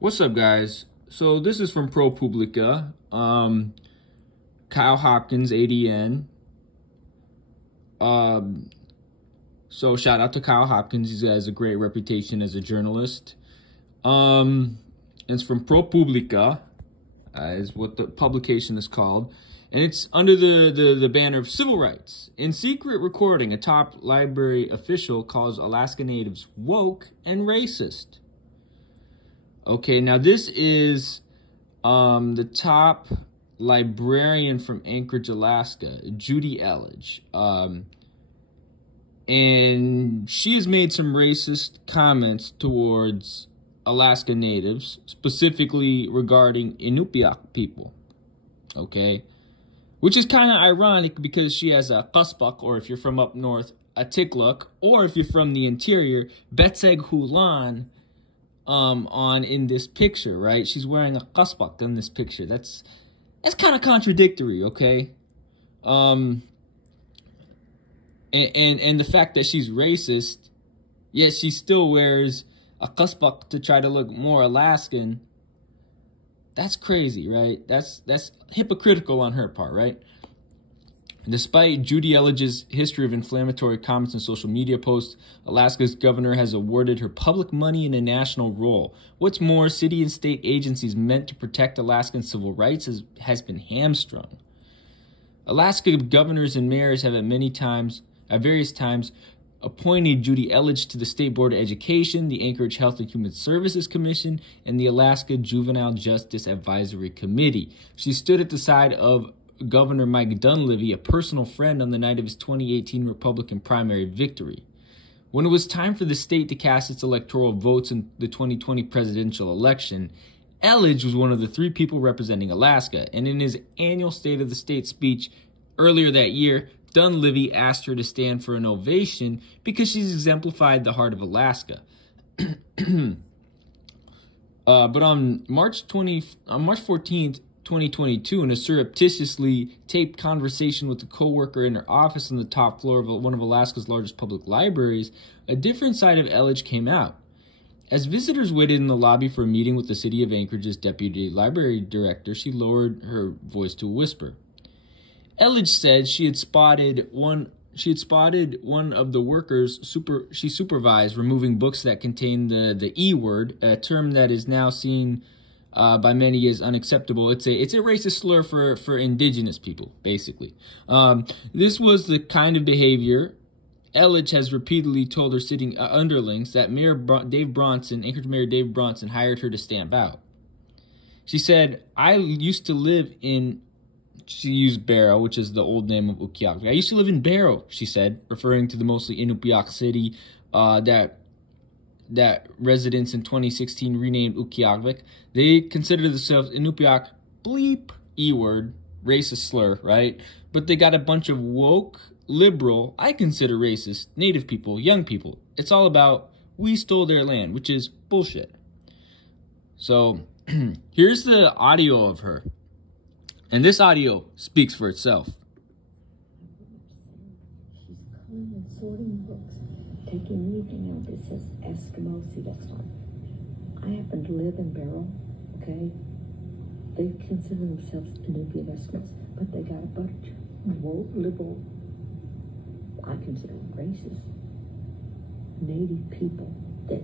What's up, guys? So this is from ProPublica. Kyle Hopkins, ADN. So shout out to Kyle Hopkins. He has a great reputation as a journalist. It's from ProPublica, is what the publication is called. And it's under the banner of civil rights. In secret recording, a top library official calls Alaska Natives woke and racist. Okay, now this is the top librarian from Anchorage, Alaska, Judy Eledge. And she has made some racist comments towards Alaska Natives, specifically regarding Inupiaq people. Okay? Which is kind of ironic because she has a Qaspak, or if you're from up north, a Tikluk, or if you're from the interior, Betseg Hulan, on in this picture, right? She's wearing a Qaspak in this picture. That's kind of contradictory, okay? And the fact that she's racist, yet she still wears a Qaspak to try to look more Alaskan. That's crazy, right? That's hypocritical on her part, right? Despite Judy Eledge's history of inflammatory comments and social media posts, Alaska's governor has awarded her public money in a national role. What's more, city and state agencies meant to protect Alaskan civil rights has been hamstrung. Alaska governors and mayors have at various times, appointed Judy Eledge to the State Board of Education, the Anchorage Health and Human Services Commission, and the Alaska Juvenile Justice Advisory Committee. She stood at the side of Governor Mike Dunleavy, a personal friend, on the night of his 2018 Republican primary victory. When it was time for the state to cast its electoral votes in the 2020 presidential election, Eledge was one of the three people representing Alaska, and in his annual State of the State speech earlier that year, Dunleavy asked her to stand for an ovation because she's exemplified the heart of Alaska. But on March 14th, 2022, in a surreptitiously taped conversation with a coworker in her office on the top floor of one of Alaska's largest public libraries, a different side of Eledge came out. As visitors waited in the lobby for a meeting with the city of Anchorage's deputy library director, she lowered her voice to a whisper. Eledge said she had spotted one of the workers she supervised removing books that contained the E word, a term that is now seen by many as unacceptable. It's a racist slur for indigenous people, basically. This was the kind of behavior Eledge has repeatedly told her sitting underlings that Dave Bronson, Anchorage Mayor Dave Bronson, hired her to stamp out. She said, I used to live in... She used Barrow, which is the old name of Utqiagvik. I used to live in Barrow, she said, referring to the mostly Inupiaq city that residents in 2016 renamed Utqiagvik. They consider themselves Inupiaq bleep E-word, racist slur, right? But they got a bunch of woke, liberal, I consider racist, native people, young people. It's all about we stole their land, which is bullshit. So here's the audio of her. And this audio speaks for itself. She's calling and sorting books, taking anything out that says Eskimo. See, that's not. I happen to live in Barrow, okay? They consider themselves Inupiaq Eskimos, but they got a bunch of woke, liberal, I consider them racist, native people, that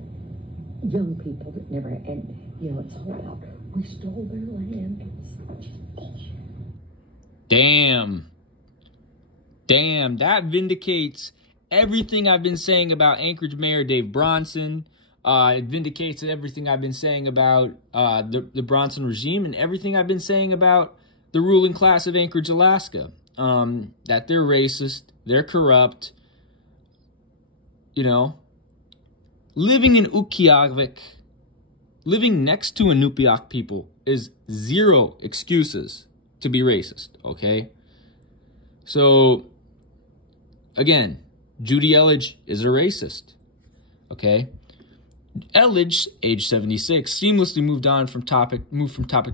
young people that never, and, you know, it's all about, we stole their land. It's just bullshit. Damn, that vindicates everything I've been saying about Anchorage Mayor Dave Bronson. It vindicates everything I've been saying about the Bronson regime and everything I've been saying about the ruling class of Anchorage, Alaska. That they're racist, they're corrupt, you know. Living in Utqiagvik, living next to Inupiaq people is zero excuses to be racist, okay? So, again, Judy Eledge is a racist, okay? Eledge, age 76, seamlessly moved from topic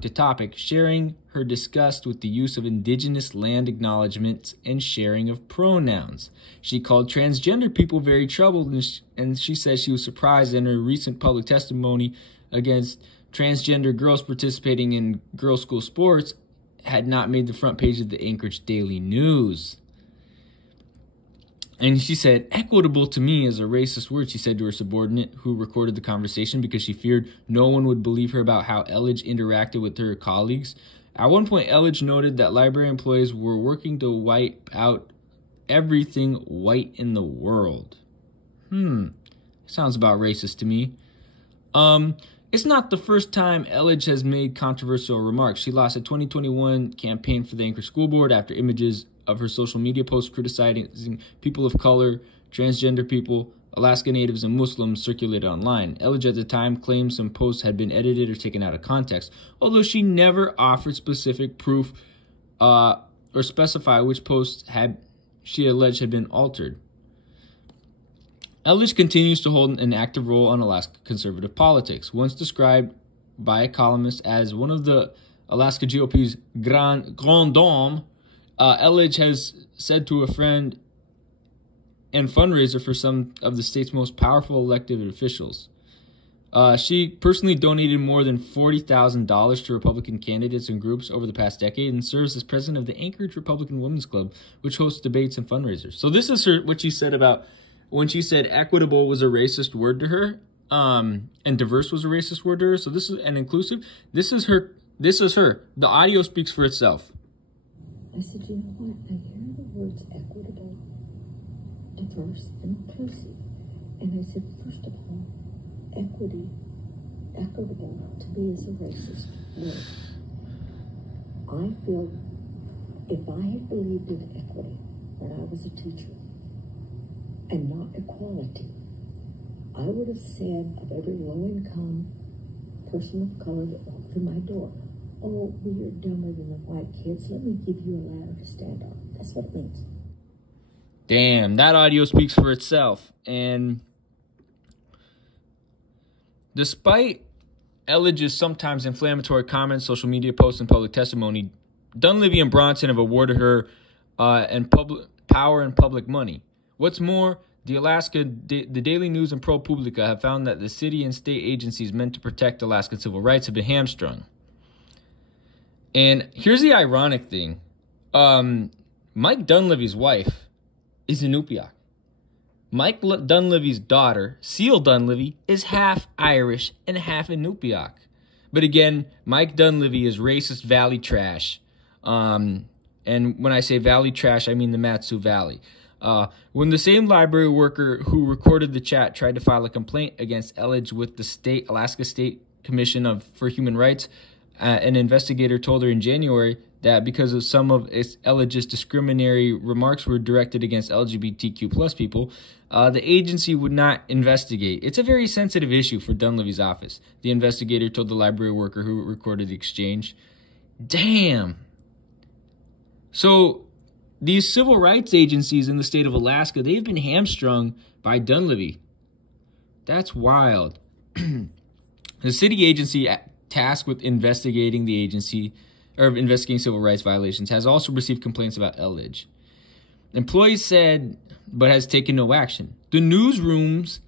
to topic, sharing her disgust with the use of indigenous land acknowledgements and sharing of pronouns. She called transgender people very troubled, and she says she was surprised in her recent public testimony against transgender girls participating in girls' school sports had not made the front page of the Anchorage Daily News. And she said, equitable to me is a racist word, she said to her subordinate who recorded the conversation because she feared no one would believe her about how Eledge interacted with her colleagues. At one point, Eledge noted that library employees were working to wipe out everything white in the world. Sounds about racist to me. It's not the first time Eledge has made controversial remarks. She lost a 2021 campaign for the Anchorage School Board after images of her social media posts criticizing people of color, transgender people, Alaska Natives, and Muslims circulated online. Eledge at the time claimed some posts had been edited or taken out of context, although she never offered specific proof or specify which posts she alleged had been altered. Eledge continues to hold an active role on Alaska conservative politics. Once described by a columnist as one of the Alaska GOP's grand dames, Eledge has said to a friend and fundraiser for some of the state's most powerful elected officials. She personally donated more than $40,000 to Republican candidates and groups over the past decade and serves as president of the Anchorage Republican Women's Club, which hosts debates and fundraisers. So this is what she said about when she said equitable was a racist word to her, and diverse was a racist word to her. So this is an inclusive. This is her. The audio speaks for itself. I said, you know what? I hear the words equitable, diverse, and inclusive. And I said, first of all, equitable to me is a racist word. I feel if I had believed in equity when I was a teacher and not equality, I would have said of every low-income person of color that walked through my door, oh, we are dumber than the white kids. Let me give you a ladder to stand on. That's what it means. Damn, that audio speaks for itself. And despite Eledge's sometimes inflammatory comments, social media posts, and public testimony, Dunleavy and Bronson have awarded her power and public money. What's more, the Daily News and ProPublica have found that the city and state agencies meant to protect Alaskan civil rights have been hamstrung. And here's the ironic thing. Mike Dunleavy's wife is Inupiaq. Mike Dunleavy's daughter, Seal Dunleavy, is half Irish and half Inupiaq. But again, Mike Dunleavy is racist valley trash. And when I say valley trash, I mean the Matsu Valley. When the same library worker who recorded the chat tried to file a complaint against Eledge with the Alaska State Commission for Human Rights, an investigator told her in January that because of some of Eledge's discriminatory remarks were directed against LGBTQ plus people, the agency would not investigate. It's a very sensitive issue for Dunleavy's office, the investigator told the library worker who recorded the exchange. Damn. So these civil rights agencies in the state of Alaska, they've been hamstrung by Dunleavy. That's wild. The city agency tasked with investigating investigating civil rights violations has also received complaints about Eledge. Employees said, but has taken no action. The newsrooms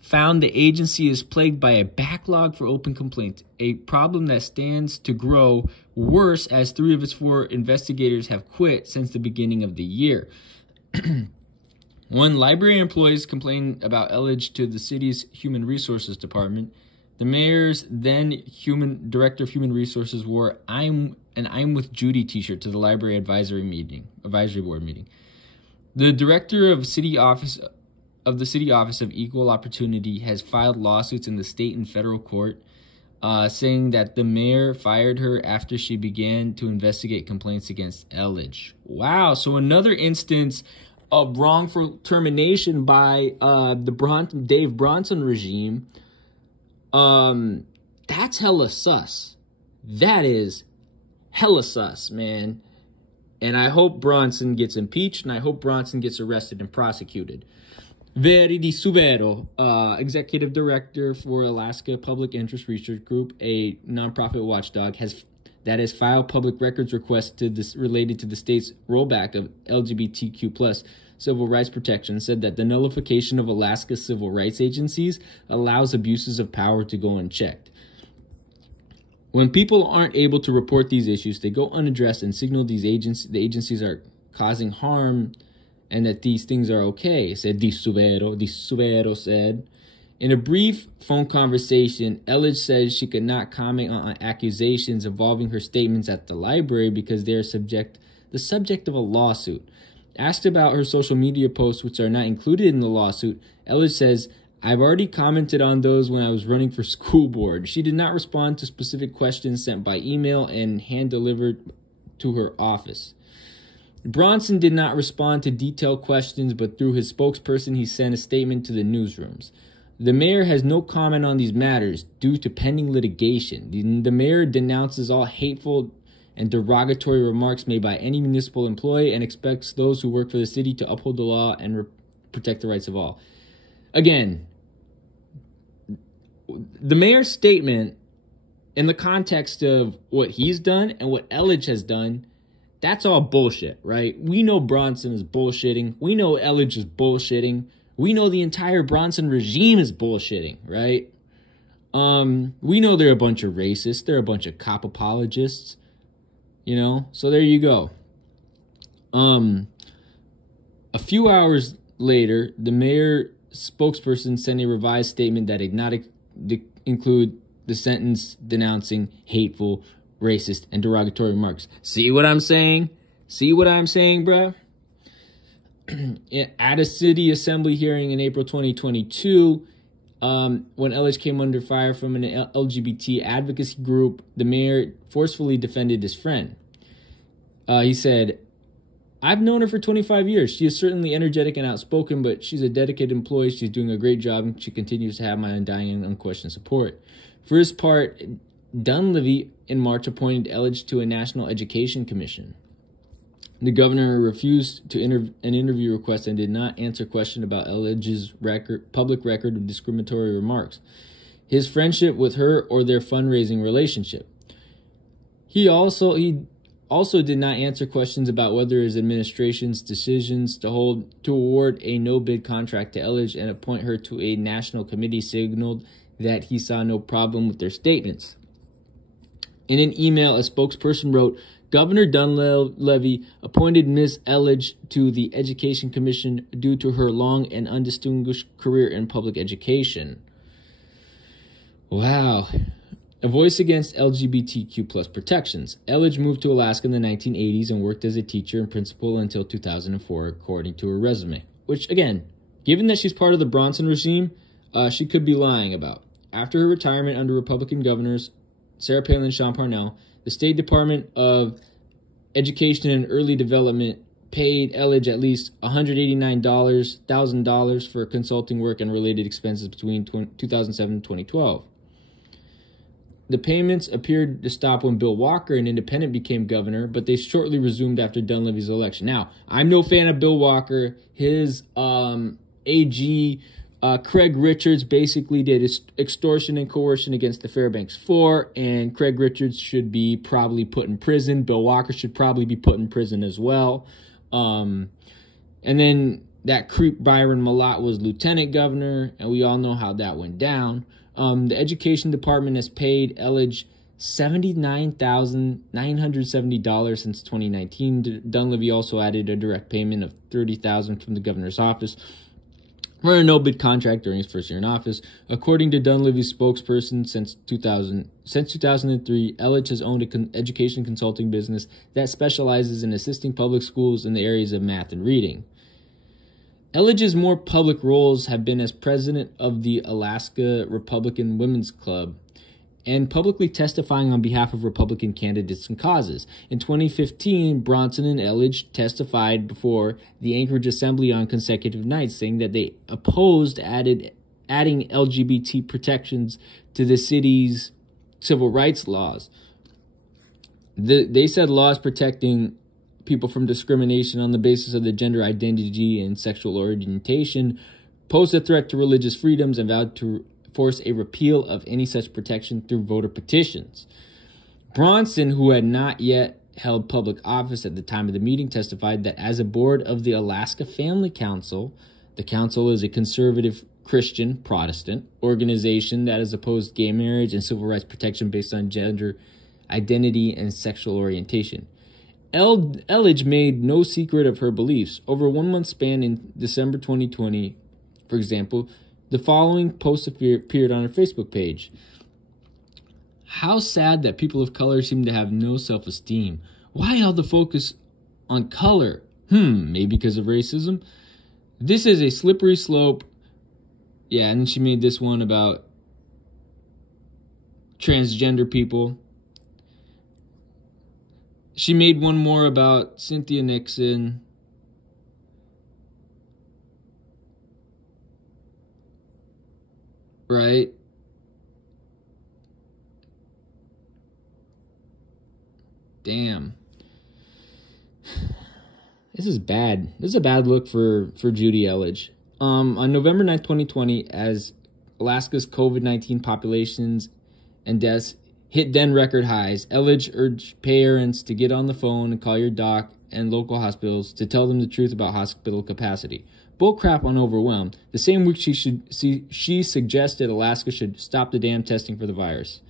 found the agency is plagued by a backlog for open complaints, a problem that stands to grow worse as 3 of its 4 investigators have quit since the beginning of the year. When library employees complained about Eledge to the city's Human Resources Department, the mayor's then director of Human Resources wore an I'm with Judy t-shirt to the library advisory board meeting. The director of the City Office of Equal Opportunity has filed lawsuits in the state and federal court, saying that the mayor fired her after she began to investigate complaints against Eledge. Wow, so another instance of wrongful termination by the Dave Bronson regime. That's hella sus. That is hella sus, man. And I hope Bronson gets impeached, and I hope Bronson gets arrested and prosecuted. Veri di Suvero, executive director for Alaska Public Interest Research Group, a nonprofit watchdog, has filed public records requests related to the state's rollback of LGBTQ+ civil rights protection, said that the nullification of Alaska civil rights agencies allows abuses of power to go unchecked. When people aren't able to report these issues, they go unaddressed and signal the agencies are causing harm and that these things are okay, said Di Suvero said. In a brief phone conversation, Eledge says she could not comment on accusations involving her statements at the library because they are the subject of a lawsuit. Asked about her social media posts, which are not included in the lawsuit, Eledge says, I've already commented on those when I was running for school board. She did not respond to specific questions sent by email and hand-delivered to her office. Bronson did not respond to detailed questions, but through his spokesperson, he sent a statement to the newsrooms. The mayor has no comment on these matters due to pending litigation. The mayor denounces all hateful and derogatory remarks made by any municipal employee and expects those who work for the city to uphold the law and protect the rights of all. Again, the mayor's statement in the context of what he's done and what Eledge has done, that's all bullshit, right? We know Bronson is bullshitting. We know Eledge is bullshitting. We know the entire Bronson regime is bullshitting, right? We know they're a bunch of racists. They're a bunch of cop apologists, you know? So there you go. A few hours later, the mayor spokesperson sent a revised statement that did not include the sentence denouncing hateful, racist, and derogatory remarks. See what I'm saying? See what I'm saying, bruh? At a city assembly hearing in April 2022, when Eledge came under fire from an LGBT advocacy group, the mayor forcefully defended his friend. He said, I've known her for 25 years. She is certainly energetic and outspoken, but she's a dedicated employee. She's doing a great job, and she continues to have my undying and unquestioned support. For his part, Dunleavy in March appointed Eledge to a National Education Commission. The governor refused to an interview request and did not answer question about Eledge's public record of discriminatory remarks, his friendship with her, or their fundraising relationship. He also did not answer questions about whether his administration's decisions to award a no-bid contract to Eledge and appoint her to a national committee signaled that he saw no problem with their statements. In an email, a spokesperson wrote, Governor Dunleavy appointed Ms. Eledge to the Education Commission due to her long and undistinguished career in public education. Wow. A voice against LGBTQ plus protections. Eledge moved to Alaska in the 1980s and worked as a teacher and principal until 2004, according to her resume. Which, again, given that she's part of the Bronson regime, she could be lying about. After her retirement under Republican governors Sarah Palin and Sean Parnell, the State Department of Education and Early Development paid Eledge at least $189,000 for consulting work and related expenses between 2007 and 2012. The payments appeared to stop when Bill Walker, an independent, became governor, but they shortly resumed after Dunleavy's election. Now, I'm no fan of Bill Walker. His AG, Craig Richards, basically did extortion and coercion against the Fairbanks Four, and Craig Richards should be probably put in prison. Bill Walker should probably be put in prison as well. And then that creep Byron Malott was lieutenant governor, and we all know how that went down. The Education Department has paid Eledge $79,970 since 2019. Dunleavy also added a direct payment of $30,000 from the governor's office for a no-bid contract during his first year in office. According to Dunleavy's spokesperson, since 2003, Eledge has owned an education consulting business that specializes in assisting public schools in the areas of math and reading. Eledge's more public roles have been as president of the Alaska Republican Women's Club and publicly testifying on behalf of Republican candidates and causes. In 2015, Bronson and Eledge testified before the Anchorage Assembly on consecutive nights, saying that they opposed adding LGBT protections to the city's civil rights laws. They said laws protecting people from discrimination on the basis of their gender identity and sexual orientation pose a threat to religious freedoms and vowed to force a repeal of any such protection through voter petitions. Bronson, who had not yet held public office at the time of the meeting, testified that as a board of the Alaska Family Council, the council is a conservative Christian Protestant organization that is opposed to gay marriage and civil rights protection based on gender identity and sexual orientation. Eledge made no secret of her beliefs. Over a 1 month span in December 2020, for example, the following post appeared on her Facebook page. How sad that people of color seem to have no self-esteem. Why all the focus on color? Maybe because of racism? This is a slippery slope. Yeah, and then she made this one about transgender people. She made one more about Cynthia Nixon. Right? Damn. This is bad. This is a bad look for Judy Eledge. On November 9th, 2020, as Alaska's COVID-19 populations and deaths hit then record highs, Eledge urged parents to get on the phone and call your doc and local hospitals to tell them the truth about hospital capacity. Bullcrap on overwhelmed. The same week she suggested Alaska should stop the damn testing for the virus.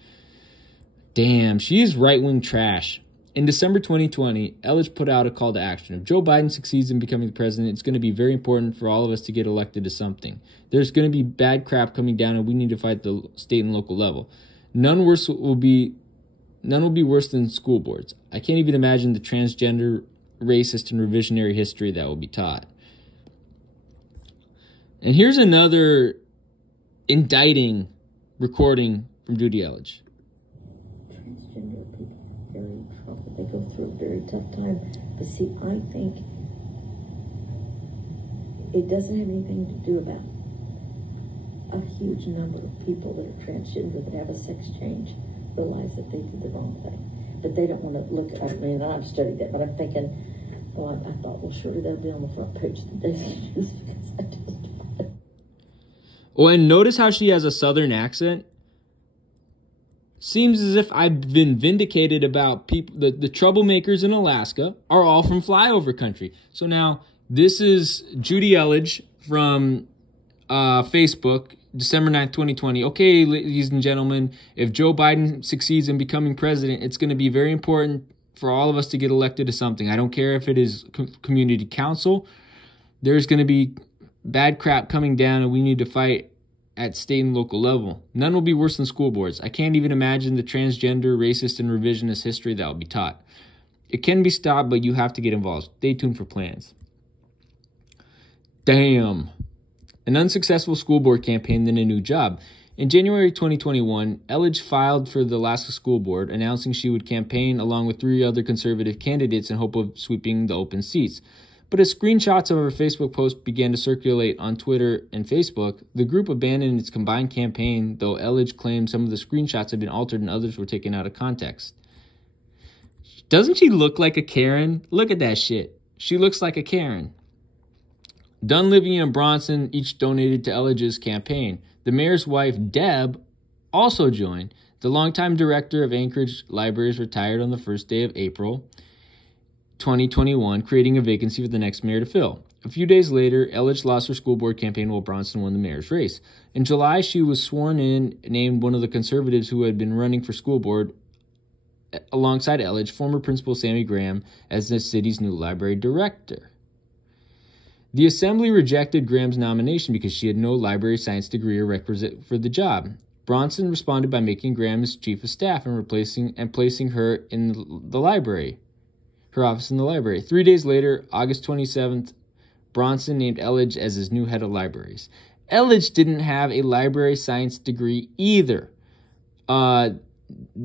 Damn, she's right-wing trash. In December 2020, Eledge put out a call to action. If Joe Biden succeeds in becoming the president, it's going to be very important for all of us to get elected to something. There's going to be bad crap coming down, and we need to fight the state and local level. None will be worse than school boards. I can't even imagine the transgender, racist, and revisionary history that will be taught. And here's another indicting recording from Judy Eledge. Transgender people are very in trouble. They go through a very tough time. But see, I think it doesn't have anything to do about a huge number of people that are transgender that have a sex change realize that they did the wrong thing. But they don't want to look at me, and I've studied that, but I'm thinking, well, I thought, well, surely they'll be on the front page of the Daily News because I did. Oh, and notice how she has a southern accent. Seems as if I've been vindicated about people. The troublemakers in Alaska are all from flyover country. So now, this is Judy Eledge from Facebook, December 9th, 2020. Okay, ladies and gentlemen, if Joe Biden succeeds in becoming president, it's going to be very important for all of us to get elected to something. I don't care if it is community council. There's going to be bad crap coming down, and we need to fight at state and local level. None will be worse than school boards. I can't even imagine the transgender, racist, and revisionist history that will be taught. It can be stopped, but you have to get involved. Stay tuned for plans. Damn. An unsuccessful school board campaign, then a new job. In January 2021, Eledge filed for the Alaska School Board, announcing she would campaign along with 3 other conservative candidates in hope of sweeping the open seats. But as screenshots of her Facebook post began to circulate on Twitter and Facebook, the group abandoned its combined campaign, though Eledge claimed some of the screenshots had been altered and others were taken out of context. Doesn't she look like a Karen? Look at that shit. She looks like a Karen. Dunleavy and Bronson each donated to Eledge's campaign. The mayor's wife, Deb, also joined. The longtime director of Anchorage Libraries retired on the first day of April 2021, creating a vacancy for the next mayor to fill. A few days later, Eledge lost her school board campaign while Bronson won the mayor's race. In July, she was sworn in, named one of the conservatives who had been running for school board alongside Eledge, former principal Sammy Graham, as the city's new library director. The assembly rejected Graham's nomination because she had no library science degree or requisite for the job. Bronson responded by making Graham his chief of staff and placing her in the library. Her office in the library. 3 days later, August 27th, Bronson named Eledge as his new head of libraries. Eledge didn't have a library science degree either. The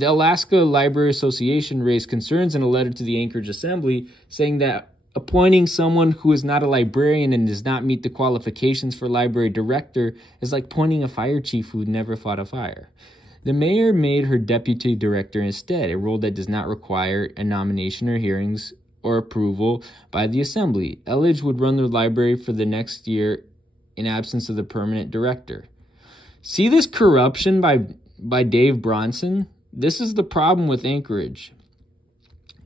Alaska Library Association raised concerns in a letter to the Anchorage Assembly, saying that appointing someone who is not a librarian and does not meet the qualifications for library director is like appointing a fire chief who never fought a fire. The mayor made her deputy director instead, a role that does not require a nomination or hearings or approval by the assembly. Eledge would run the library for the next year in absence of the permanent director. See this corruption by Dave Bronson? This is the problem with Anchorage.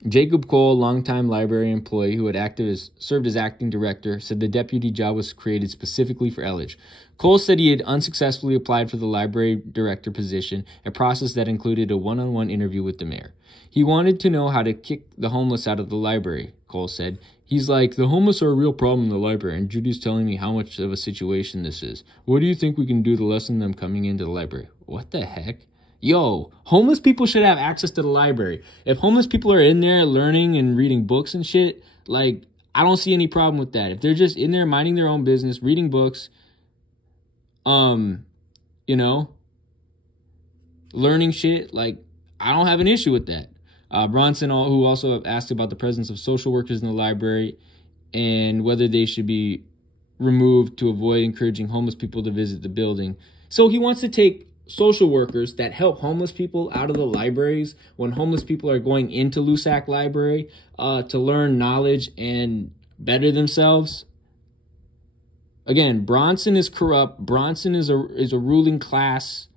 Jacob Cole, longtime library employee who had served as acting director, said the deputy job was created specifically for Eledge. Cole said he had unsuccessfully applied for the library director position, a process that included a one-on-one interview with the mayor. He wanted to know how to kick the homeless out of the library, Cole said. He's like, the homeless are a real problem in the library, and Judy's telling me how much of a situation this is. What do you think we can do to lessen them coming into the library? What the heck? Yo, homeless people should have access to the library. If homeless people are in there learning and reading books and shit, like, I don't see any problem with that. If they're just in there minding their own business, reading books, you know, learning shit, like, I don't have an issue with that. Bronson, who also asked about the presence of social workers in the library and whether they should be removed to avoid encouraging homeless people to visit the building. So he wants to take social workers that help homeless people out of the libraries when homeless people are going into Lusac Library to learn knowledge and better themselves. Again, Bronson is corrupt. Bronson is a ruling class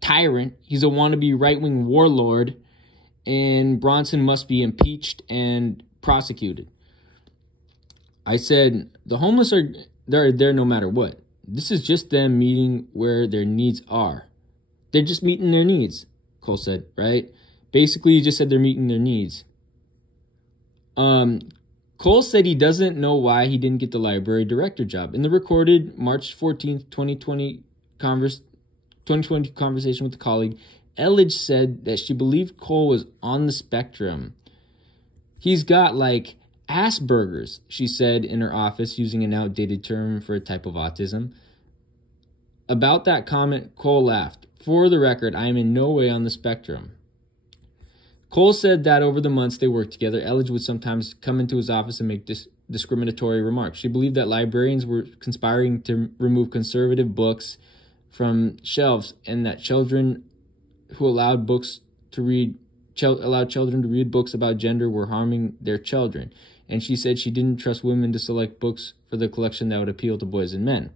tyrant. He's a wannabe right-wing warlord. And Bronson must be impeached and prosecuted. I said, the homeless they're there no matter what. This is just them meeting where their needs are. They're just meeting their needs, Cole said, right? Basically, he just said they're meeting their needs. Cole said he doesn't know why he didn't get the library director job. In the recorded March 14th, 2020 conversation with a colleague, Eledge said that she believed Cole was on the spectrum. He's got, like, Asperger's, she said in her office, using an outdated term for a type of autism. About that comment, Cole laughed. For the record, I am in no way on the spectrum. Cole said that over the months they worked together, Eledge would sometimes come into his office and make discriminatory remarks. She believed that librarians were conspiring to remove conservative books from shelves and that children who allowed children to read books about gender were harming their children. And she said she didn't trust women to select books for the collection that would appeal to boys and men.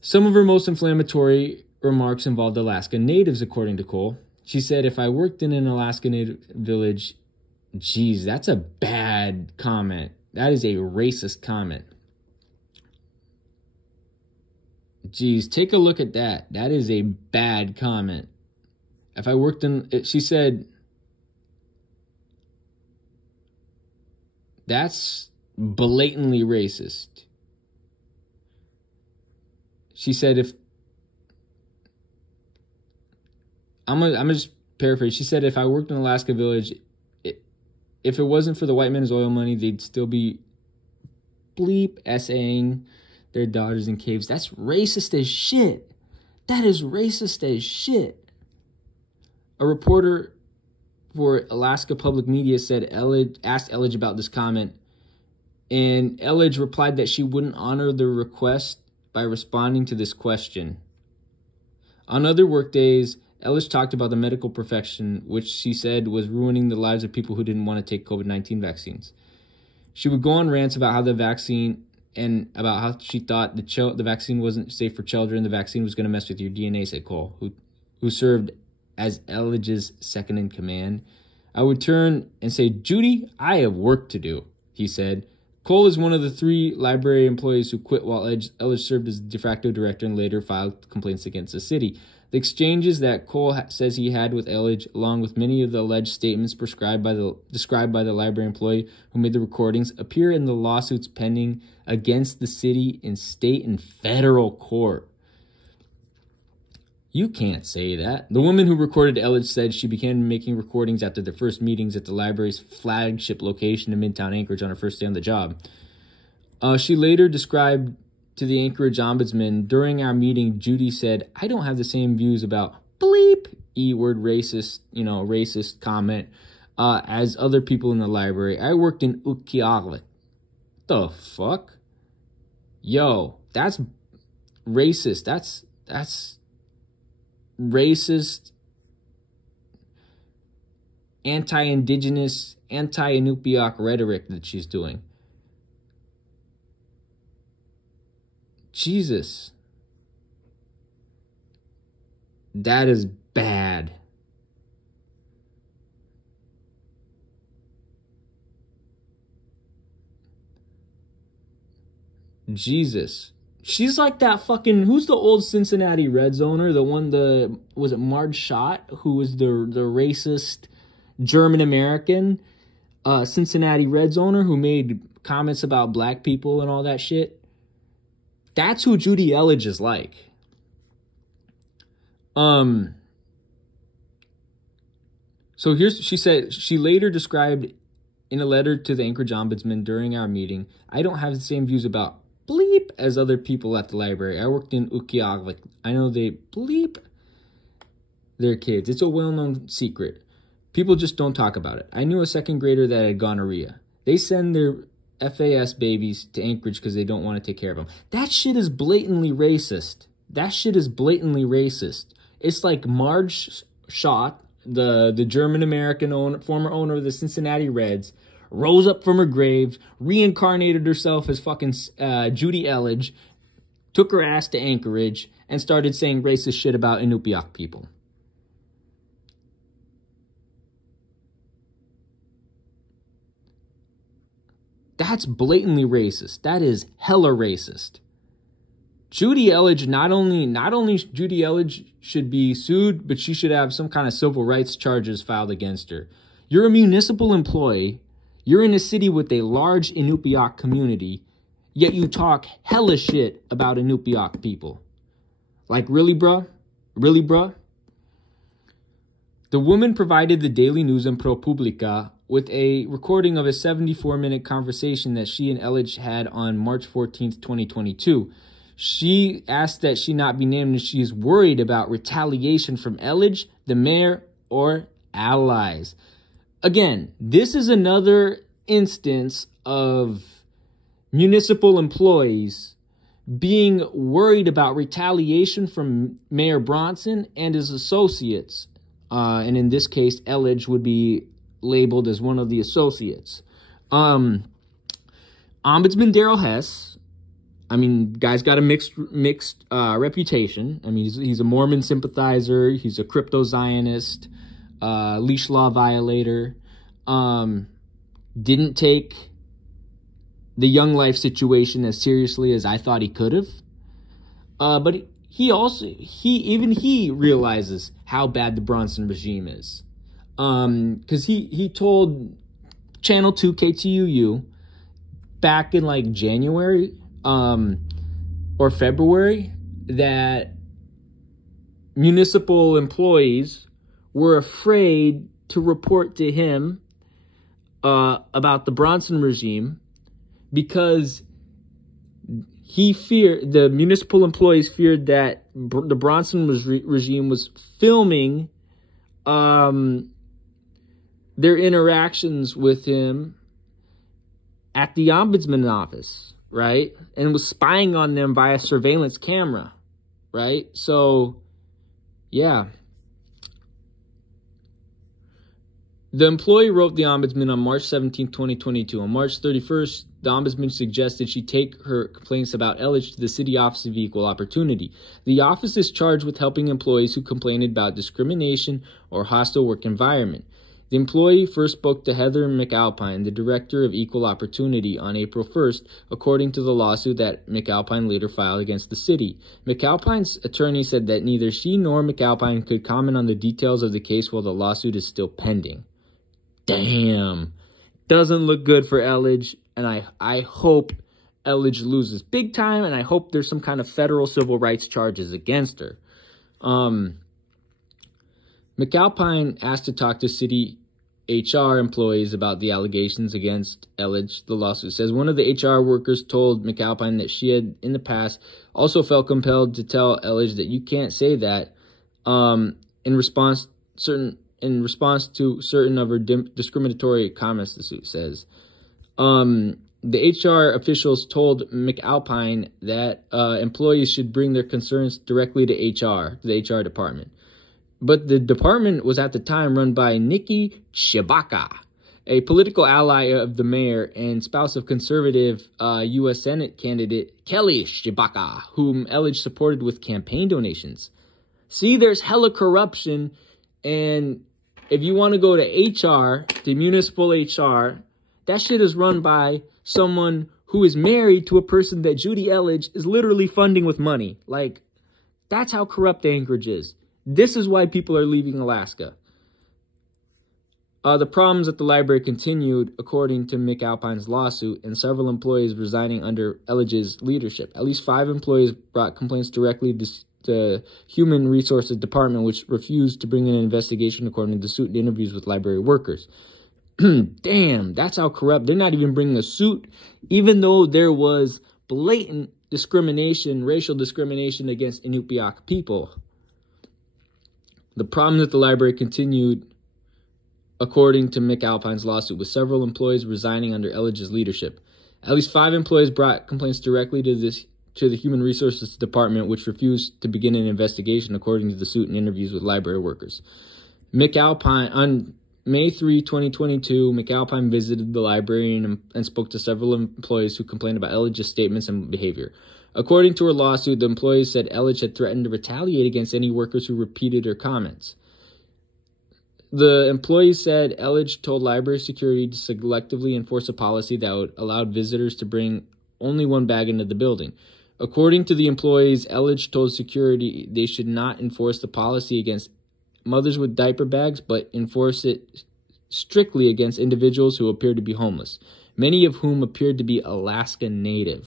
Some of her most inflammatory remarks involved Alaska Natives, according to Cole. She said, if I worked in an Alaska Native village, geez, that's a bad comment. That is a racist comment. Geez, take a look at that. That is a bad comment. If I worked in, she said, that's blatantly racist. She said, I'm gonna just paraphrase. She said, if I worked in an Alaska village, if it wasn't for the white men's oil money, they'd still be bleep essaying their daughters in caves. That's racist as shit. That is racist as shit. A reporter for Alaska Public Media said asked Eledge about this comment, and Eledge replied that she wouldn't honor the request by responding to this question. On other work days, Eledge talked about the medical profession, which she said was ruining the lives of people who didn't want to take COVID-19 vaccines. She would go on rants about how the vaccine and about how she thought the vaccine wasn't safe for children. The vaccine was going to mess with your DNA, said Cole, who served as Eledge's second in command. I would turn and say, Judy, I have work to do, he said. Cole is one of the 3 library employees who quit while Eledge served as de facto director and later filed complaints against the city. The exchanges that Cole says he had with Eledge, along with many of the alleged statements described by the library employee who made the recordings, appear in the lawsuits pending against the city in state and federal court. You can't say that. The woman who recorded Eledge said she began making recordings after the first meetings at the library's flagship location in Midtown Anchorage on her first day on the job. She later described to the Anchorage ombudsman, during our meeting, Judy said, I don't have the same views about bleep, E-word racist comment, as other people in the library. I worked in Ukiaglik. The fuck? Yo, that's racist. That's racist, anti-indigenous, anti-Inupiaq rhetoric that she's doing. Jesus. That is bad. Jesus. She's like that fucking, who's the old Cincinnati Reds owner? The one, was it Marge Schott, who was the racist German-American Cincinnati Reds owner who made comments about black people and all that shit? That's who Judy Eledge is like. So she said, she later described in a letter to the Anchorage Ombudsman during our meeting, I don't have the same views about bleep as other people at the library. I worked in Ukiagvik. I know they bleep their kids. It's a well-known secret. People just don't talk about it. I knew a second grader that had gonorrhea. They send their FAS babies to Anchorage because they don't want to take care of them. That shit is blatantly racist. That shit is blatantly racist. It's like Marge Schott, the German-American former owner of the Cincinnati Reds, rose up from her grave, reincarnated herself as fucking Judy Eledge, took her ass to Anchorage, and started saying racist shit about Inupiaq people. That's blatantly racist. That is hella racist. Judy Eledge, not only Judy Eledge should be sued, but she should have some kind of civil rights charges filed against her. You're a municipal employee. You're in a city with a large Inupiaq community, yet you talk hella shit about Inupiaq people. Like, really, bruh? Really, bruh? The woman provided the Daily News and ProPublica with a recording of a 74-minute conversation that she and Eledge had on March 14th, 2022. She asked that she not be named, and she is worried about retaliation from Eledge, the mayor, or allies. Again, this is another instance of municipal employees being worried about retaliation from Mayor Bronson and his associates. And in this case, Eledge would be labeled as one of the associates. Ombudsman Daryl Hess, I mean, guy's got a mixed reputation. I mean, he's a Mormon sympathizer. He's a crypto-Zionist, leash law violator. Didn't take the Young Life situation as seriously as I thought he could have. But even he realizes how bad the Bronson regime is. Because he told Channel 2 KTUU back in like January or February that municipal employees were afraid to report to him about the Bronson regime because the municipal employees feared that the Bronson regime was filming their interactions with him at the ombudsman office, right? And was spying on them via surveillance camera, right? So, yeah. The employee wrote the ombudsman on March 17, 2022. On March 31st, the ombudsman suggested she take her complaints about Eledge to the City Office of Equal Opportunity. The office is charged with helping employees who complain about discrimination or hostile work environment. The employee first spoke to Heather McAlpine, the director of Equal Opportunity, on April 1st, according to the lawsuit that McAlpine later filed against the city. McAlpine's attorney said that neither she nor McAlpine could comment on the details of the case while the lawsuit is still pending. Damn. Doesn't look good for Eledge, and I hope Eledge loses big time, and I hope there's some kind of federal civil rights charges against her. McAlpine asked to talk to city HR employees about the allegations against Eledge. The lawsuit says one of the HR workers told McAlpine that she had in the past also felt compelled to tell Eledge that you can't say that in response to certain of her discriminatory comments, the suit says. The HR officials told McAlpine that employees should bring their concerns directly to the HR department. But the department was at the time run by Nikki Chewbacca, a political ally of the mayor and spouse of conservative U.S. Senate candidate Kelly Chewbacca, whom Eledge supported with campaign donations. See, there's hella corruption, and if you want to go to HR, the municipal HR, that shit is run by someone who is married to a person that Judy Eledge is literally funding with money. Like, that's how corrupt Anchorage is. This is why people are leaving Alaska. The problems at the library continued, according to McAlpine's lawsuit, and several employees resigning under Eledge's leadership. At least 5 employees brought complaints directly to the Human Resources Department, which refused to bring in an investigation, according to the suit and interviews with library workers. Damn, that's how corrupt. They're not even bringing a suit, even though there was blatant discrimination, racial discrimination against Inupiaq people. The problems at the library continued, according to McAlpine's lawsuit, with several employees resigning under Eledge's leadership. At least 5 employees brought complaints directly to the Human Resources Department, which refused to begin an investigation, according to the suit and interviews with library workers. On May 3, 2022, McAlpine visited the library and spoke to several employees who complained about Eledge's statements and behavior. According to her lawsuit, the employees said Eledge had threatened to retaliate against any workers who repeated her comments. The employees said Eledge told library security to selectively enforce a policy that would allow visitors to bring only 1 bag into the building. According to the employees, Eledge told security they should not enforce the policy against mothers with diaper bags, but enforce it strictly against individuals who appeared to be homeless, many of whom appeared to be Alaska Native.